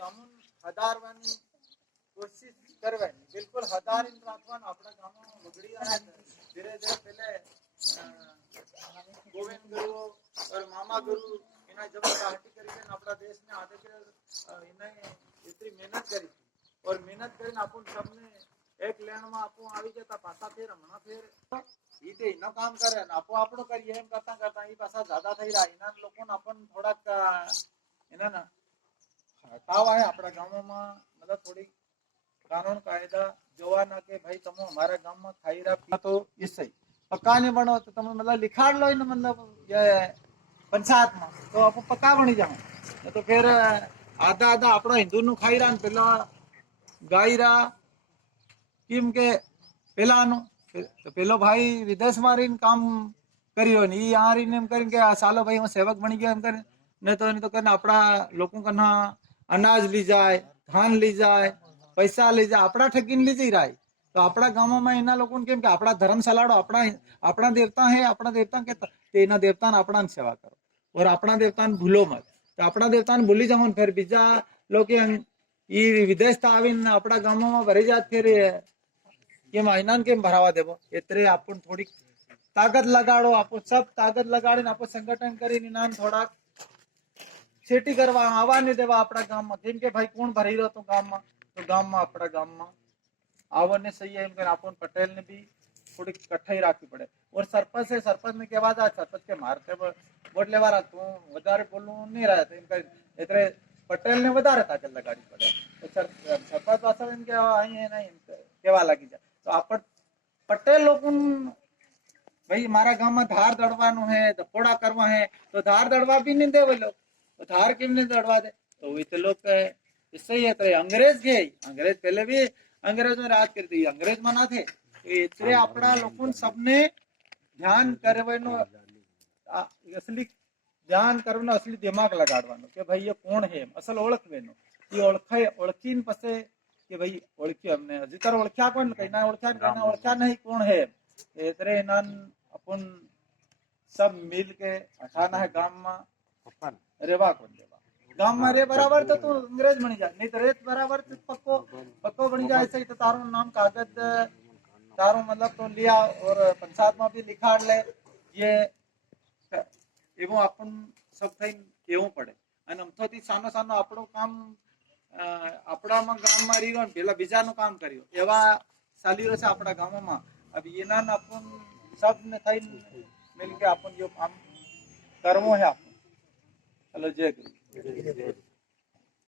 ગામોને હદારવાની કોશિશ કરવાની, બિલકુલ હદારીને રાખવાનું. આપણા ગામમાં બગડી આવે ધીરે ધીરે પેલે ગોવિંદ ગુરુ और मामा गुरु इन्हें जब पार्टी करी थी अपना देश में आधे के इन्हें इतनी मेहनत करी थी और मेहनत કરીને આપણ सबने એક લેણમાં આપો આવી જતા પાછા ફેર હમણાં ફેર ઈ તે એનો કામ કરે ને આપો આપણો કરીએ એમ કરતા કરતા ઈ પાછા જ્યાદા થઈ રહ્યા. એના લોકોને આપણ થોડાક એના ના તાવ આવે આપણા ગામોમાં, મતલબ થોડી કાનૂન કાયદા જોવાના કે ભાઈ તમે અમારા ગામમાં ખાઈ રહ્યા તો એ સહી पक्का नहीं बनो तो तुम मतलब लिखाड़ लो इन मतलब ये पंचायत में तो आप पक्का बनी जाओ. तो फिर आधा आधा अपना हिंदू नु खाई रहा पेला गाई रहा किम के पेला नु तो पेलो भाई विदेश में रहीने काम करियो ने यहाँ रहीने एम करके सालो भाई मैं सेवक बनी गया एम कर नहीं तो करना अपना लोगों का ना अनाज ली जाए, धान ली जाए, पैसा ली जाए, अपना ठगीने ली जा रहा है. तो अपना गाँव में इना लोगों केम के अपना धर्म सलाड़ो, अपना देवता है, अपना देवता के इना देवता ने अपना सेवा करो और अपना देवता ने भूलो मत. तो अपना देवता ने भूली जाओ फिर बीजा लोग विदेश आवीने अपना गाँव में भरी जात फिर केम इना केम भरावा देवो. एतरे आपन थोड़ी ताकत लगाड़ो, आप सब ताकत लगाड़ी आप संगठन करी थोड़ा सेटी करवा आवा नहीं देवा अपना गाँव में केम के भाई कौन भरी रहो तो गाँव में. तो गाँव में अपना गाँव में आवने सही है एम अपन पटेल ने भी थोड़ी कठाई राखवी पड़े. और सरपंच है, सरपंच ने कहवा था सरपंच के मारते वोट लेवा तू वधारे बोलू नहीं रहा था एम पटेल ने वधारे ताकत लगाड़ी पड़े. तो सरपंच पास एम के अहीं है नहीं कहवा लगी जाए. तो आप पटेल लोग भाई मारा गाँव में धार दड़वानो है, दपोड़ा करवा है तो धार दड़वा भी नहीं दे वो लोग. तो धार केम नहीं दड़वा दे तो वे तो लोग सही है. तो अंग्रेज के अंग्रेज पहले भी अंग्रेज में राज कर दी, अंग्रेज मना थे. इसलिए अपना लोगों सबने ध्यान करवानो, असली ध्यान करवानो, असली दिमाग लगाड़वानो कि भाई ये कौन है असल ओळखवेनो. ये ओळखाय ओळखीन पसे कि भाई ओळख्यो हमने हजी तर ओळख्या कोण कईना ओळख्या नहीं कौन है. इतरे इनान अपन सब मिल के हटाना है गांव में रेवा कोण देवा. गांव में रे बराबर तो तू अंग्रेज बनी जाए, नहीं तो रेत बराबर तो पक्को बनी जाए. सही तो तारो नाम कागज तारो मतलब तो लिया और पंचायत में भी लिखा ले ये एवं अपन सब थई केवू पड़े. અને અમથોથી સાનો સાનો આપણો કામ આપણામાં ગામમાં રીરો ને પેલા બીજાનું કામ કર્યું એવા ચાલી રહ્યો છે આપણા ગામોમાં. अब એના अपन सब ने थई मिलके अपन जो काम करवो है अपन. हेलो जय गुरु.